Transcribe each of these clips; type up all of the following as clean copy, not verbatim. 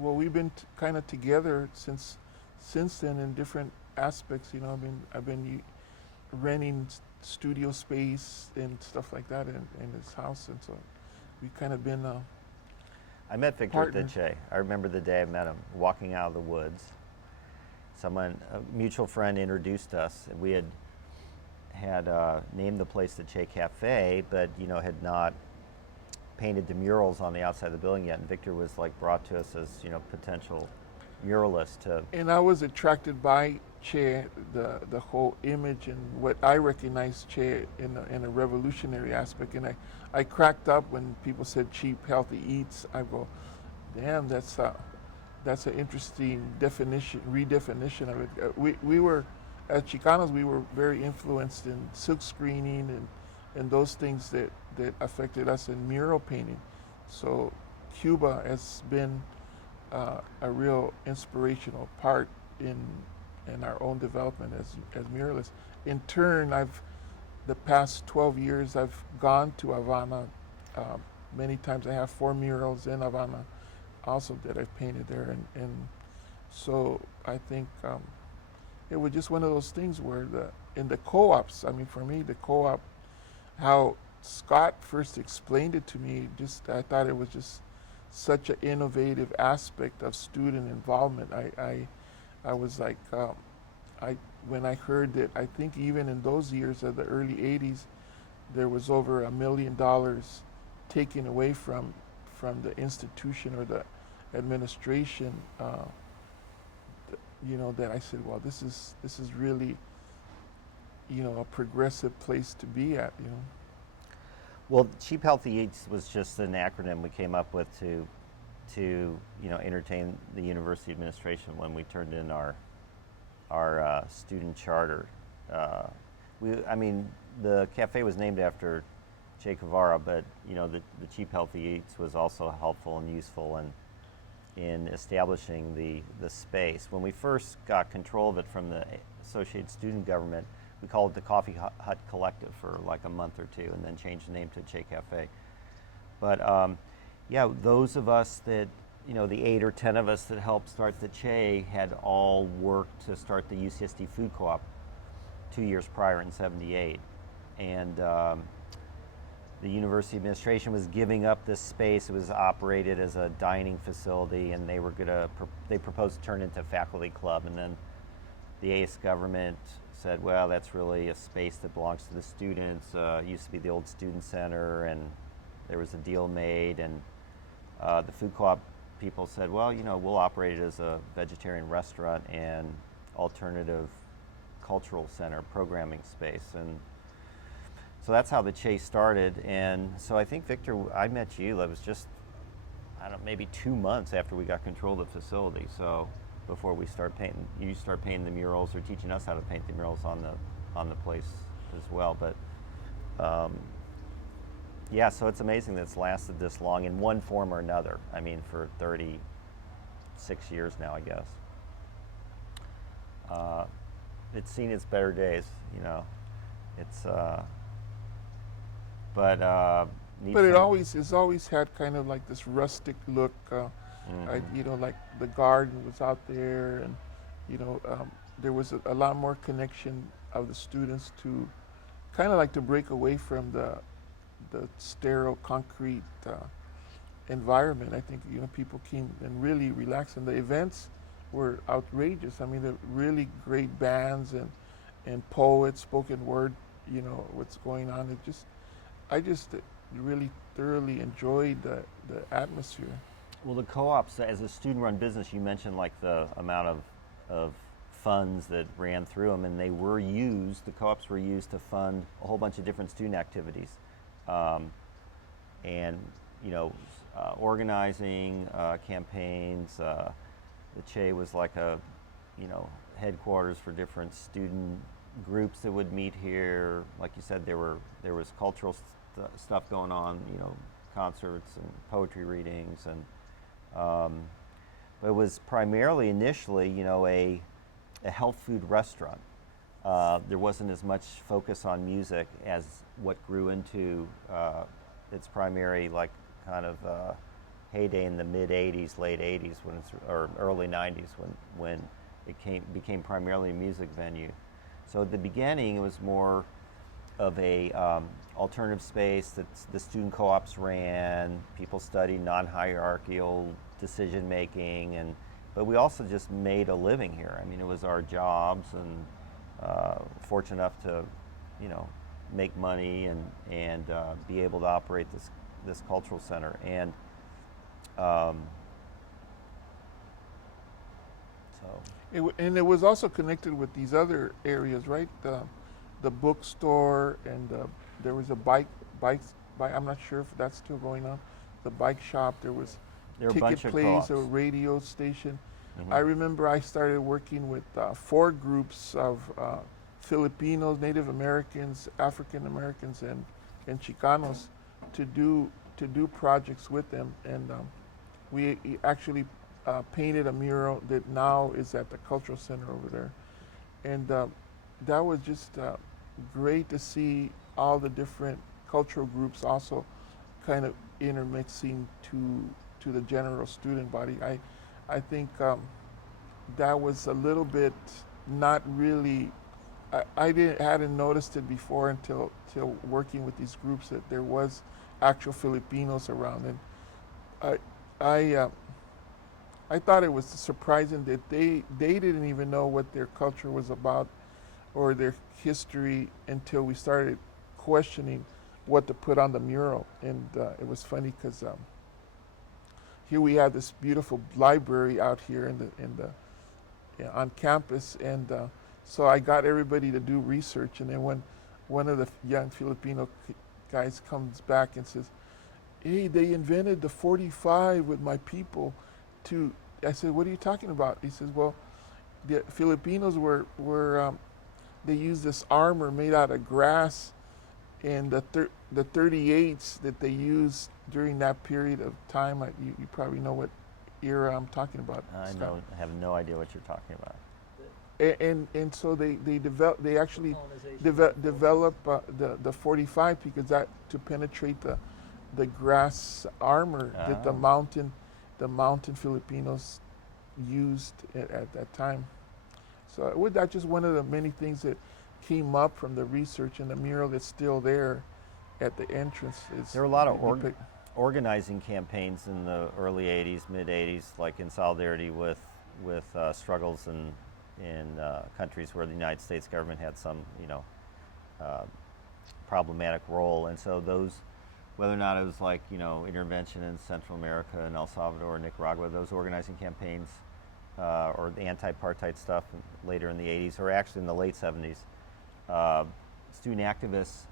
Well, we've been kind of together since then in different aspects. You know, I've been renting studio space and stuff like that in his house, and so we've kind of been I met Victor at the partners. Che. I remember the day I met him, walking out of the woods. Someone, a mutual friend, introduced us. We had named the place the Che Cafe, but had not painted the murals on the outside of the building yet. And Victor was like brought to us as potential muralist to. And I was attracted by Che, the whole image and what I recognized Che in a revolutionary aspect. And I cracked up when people said cheap, healthy eats. I go, damn, that's an interesting redefinition of it. We were, as Chicanos, we were very influenced in silk screening and those things that affected us in mural painting. So Cuba has been a real inspirational part in our own development as muralists. In turn, the past 12 years I've gone to Havana many times. I have 4 murals in Havana also that I've painted there, and so I think it was just one of those things where in the co-ops. I mean, for me, the co-op, how Scott first explained it to me, just I thought it was just such an innovative aspect of student involvement. I was like, I when I heard that, I think even in those years of the early '80s, there was over $1 million taken away from the institution or the administration. That I said, well, this is really, a progressive place to be at. Well, Cheap Healthy Eats was just an acronym we came up with to entertain the university administration when we turned in our student charter. The cafe was named after Che Guevara, but the Cheap Healthy Eats was also helpful and useful in establishing the space. When we first got control of it from the Associated Student Government, we called it the Coffee Hut Collective for like a month or two, and then changed the name to Che Cafe. But those of us that, the 8 or 10 of us that helped start the Che had all worked to start the UCSD Food Co-op 2 years prior in '78. And the university administration was giving up this space. It was operated as a dining facility, and they proposed to turn it into a faculty club. And then the AS government said, well, that's really a space that belongs to the students. It used to be the old student center, and there was a deal made. And the food co-op people said, well, we'll operate it as a vegetarian restaurant and alternative cultural center programming space. And so that's how the Che started. And so I think, Victor, I met you, it was just, maybe 2 months after we got control of the facility. So before we start painting, you start painting the murals or teaching us how to paint the murals on the place as well. But so it's amazing that it's lasted this long in one form or another. I mean, for 36 years now, I guess. It's seen its better days, It's But it's always had kind of like this rustic look. Like the garden was out there, and there was a lot more connection of the students to kind of like to break away from the sterile concrete environment. I think people came and really relaxed, and the events were outrageous. I mean, the really great bands and poets, spoken word. What's going on. I just really thoroughly enjoyed the atmosphere. Well, the co-ops, as a student-run business, you mentioned like the amount of funds that ran through them, and the co-ops were used to fund a whole bunch of different student activities. Organizing campaigns. The Che was like a, headquarters for different student groups that would meet here. Like you said, there was cultural stuff going on, concerts and poetry readings, and it was primarily initially, a health food restaurant. There wasn't as much focus on music as what grew into its primary, like, kind of heyday in the mid 80s, late 80s, or early 90s when it became primarily a music venue. So at the beginning, it was more of a alternative space that the student co-ops ran. People studied non-hierarchical decision making, but we also just made a living here. I mean, it was our jobs, and fortunate enough to, make money and be able to operate this cultural center. And And it was also connected with these other areas, right? The bookstore, and there was a bike. I'm not sure if that's still going on. The bike shop. There was Ticket Place, a radio station. Mm-hmm. I remember I started working with 4 groups of Filipinos, Native Americans, African Americans, and Chicanos to do projects with them, and we actually painted a mural that now is at the cultural center over there, and that was just great to see all the different cultural groups also kind of intermixing to the general student body. I think that was a little bit not really. I hadn't noticed it before until working with these groups, that there was actual Filipinos around, and I thought it was surprising that they didn't even know what their culture was about or their history until we started questioning what to put on the mural. And it was funny because here we have this beautiful library out here on campus, and so I got everybody to do research. And then when one of the young Filipino guys comes back and says, "Hey, they invented the 45 with my people." I said, "What are you talking about?" He says, "Well, the Filipinos were they used this armor made out of grass, and the 38s that they used during that period of time. You probably know what era I'm talking about." I have no idea what you're talking about. And so they actually develop the 45 because that to penetrate the grass armor that the mountain Filipinos used at that time. So that's just one of the many things that came up from the research, and the mural that's still there at the entrance. There were a lot of organizing campaigns in the early 80s, mid 80s, like in solidarity with struggles in countries where the United States government had some problematic role, and so those, whether or not it was like intervention in Central America and El Salvador, Nicaragua, those organizing campaigns, or the anti-apartheid stuff later in the 80s, or actually in the late 70s, student activists,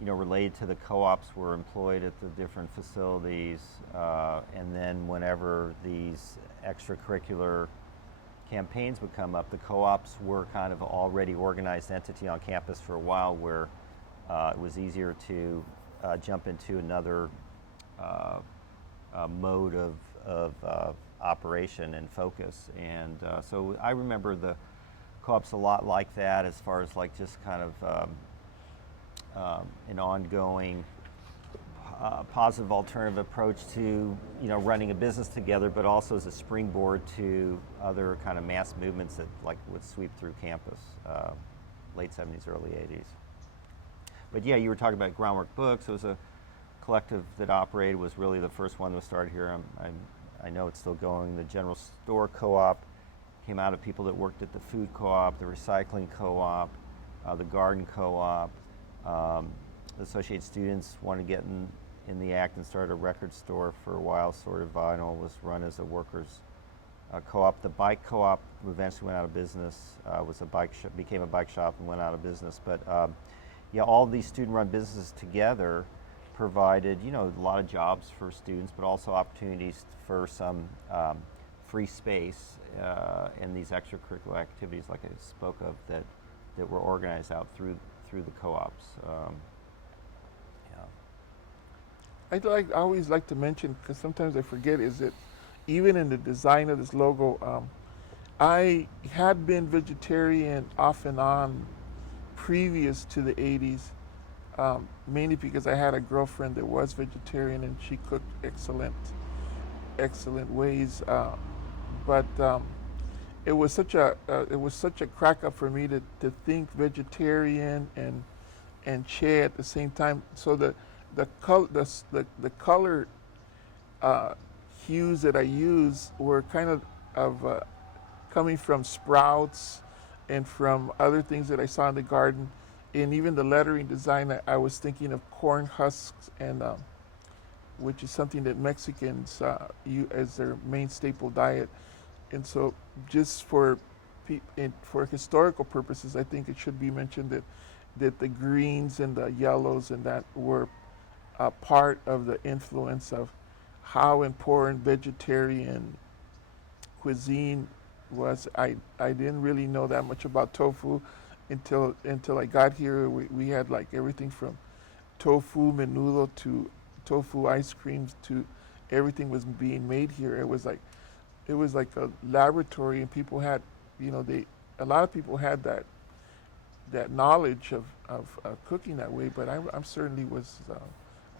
related to the co-ops were employed at the different facilities, and then whenever these extracurricular campaigns would come up, the co-ops were kind of already organized entity on campus for a while, where it was easier to jump into another mode of operation and focus. And so I remember the co-ops a lot like that, as far as like just kind of an ongoing positive alternative approach to running a business together, but also as a springboard to other kind of mass movements that like would sweep through campus, late 70s, early 80s. But yeah, you were talking about Groundwork Books. It was a collective that operated, was really the first one that was started here. I know it's still going. The General Store Co-op came out of people that worked at the Food Co-op, the Recycling Co-op, the Garden Co-op. The Associated Students wanted to get in the act and started a record store for a while. Sort of Vinyl was run as a workers' co-op. The Bike Co-op eventually went out of business. Became a bike shop and went out of business. But yeah, all these student-run businesses together provided, a lot of jobs for students, but also opportunities for some free space in these extracurricular activities, like I spoke of, that were organized out through the co-ops. I always like to mention, because sometimes I forget, is that even in the design of this logo, I had been vegetarian off and on previous to the 80s, mainly because I had a girlfriend that was vegetarian and she cooked excellent. excellent ways. But it was such a crack up for me to think vegetarian and che at the same time. So the color uh, hues that I use were kind of coming from sprouts and from other things that I saw in the garden. And even the lettering design, I was thinking of corn husks, and which is something that Mexicans use as their main staple diet. And so, just for historical purposes, I think it should be mentioned that the greens and the yellows and that were part of the influence of how important vegetarian cuisine was. I didn't really know that much about tofu until I got here. We had like everything from tofu menudo to tofu ice creams to everything was being made here. It was like a laboratory, and people had, a lot of people had that knowledge of cooking that way. But I certainly was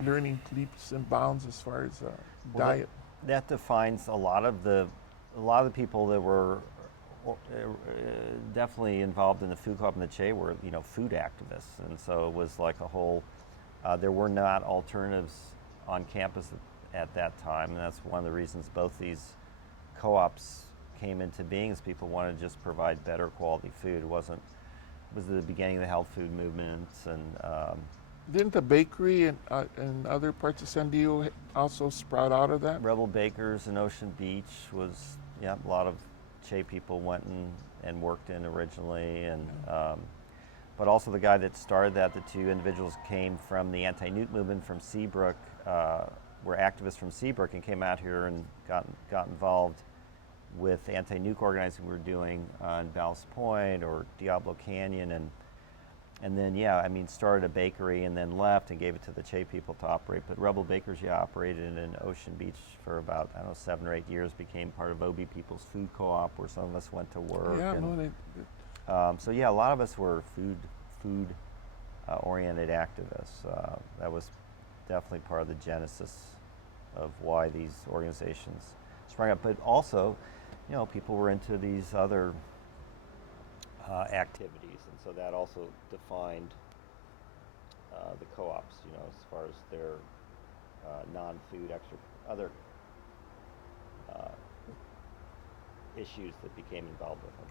learning leaps and bounds as far as Well, diet. that defines a lot of the people that were definitely involved in the food co-op and the Che were, food activists, and so it was like a whole. There were not alternatives on campus at that time, and that's one of the reasons both these co-ops came into being. Is people wanted to just provide better quality food. It was the beginning of the health food movement, and Didn't the bakery and other parts of San Diego also sprout out of that? Rebel Bakers in Ocean Beach was, yeah, a lot of Che people went and worked in originally, and but also the guy that started that, the two individuals came from the anti-nuke movement from Seabrook, were activists from Seabrook and came out here and got involved with anti-nuke organizing we were doing in Ballast Point or Diablo Canyon, and then, started a bakery and then left and gave it to the Che people to operate. But Rebel Bakers, operated in Ocean Beach for about, 7 or 8 years, became part of OB People's Food Co-op, where some of us went to work. Yeah, and, no, a lot of us were food oriented activists. That was definitely part of the genesis of why these organizations sprang up. But also, people were into these other activities, and so that also defined the co-ops, as far as their non-food other issues that became involved with them.